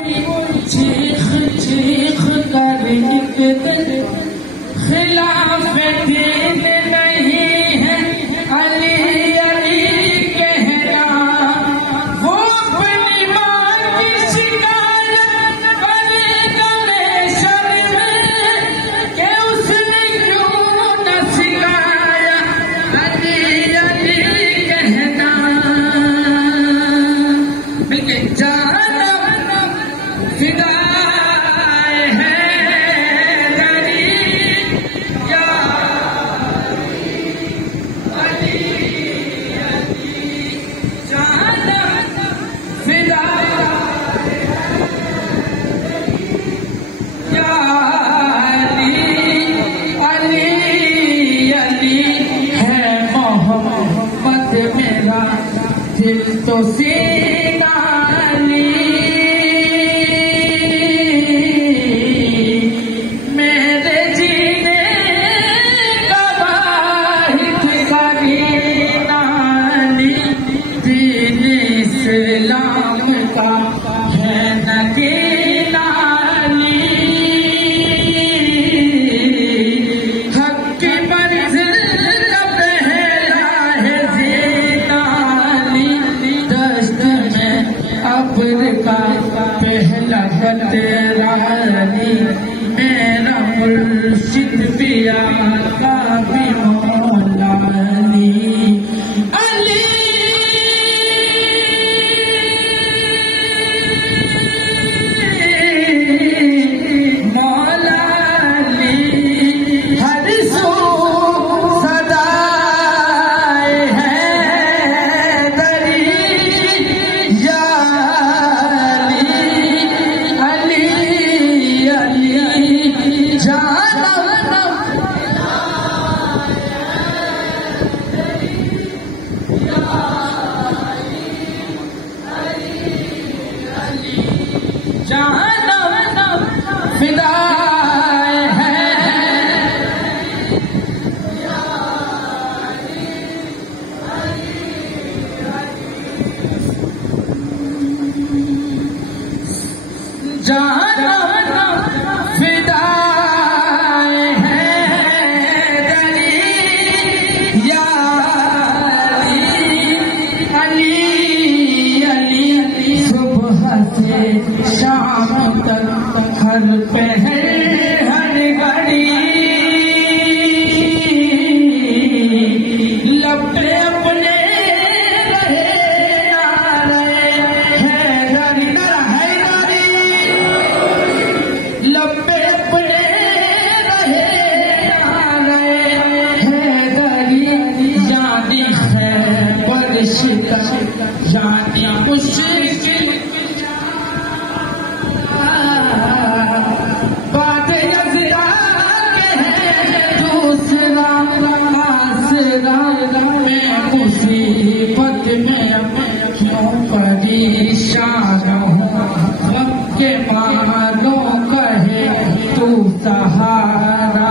चीख चीख कर एक दिन खिलाफ दीन नहीं है अली अली कहना, वो अपनी माँ की शिकायत करेगा शर में कि उसने क्यों न सिखाया अली अली कहना। फिदाए है दरी या अली अली जानम, फिदाए या अली अली है मोहम्मद मेरा दिल तो सीना अली, इस्लाम का है नगीना अली, हक की मंजिल का पहला है जीना अली, दश्त में अब्र का पहला खतरा अली, मेरा मुर्शिद भी आका भी मौला अली। फिदाए है जाना फिदाए है दरी या अली अली, सुबह से शाम तक हर पहर हर घड़ी लपटे अपने रहे ना रहे है दरी लपटे अपने रहे ना रहे है दरी, यानी है बरश का यानी मुश्किल मुसीबत में क्यों परेशान हूँ, वक्त के मानो कहे तू सहारा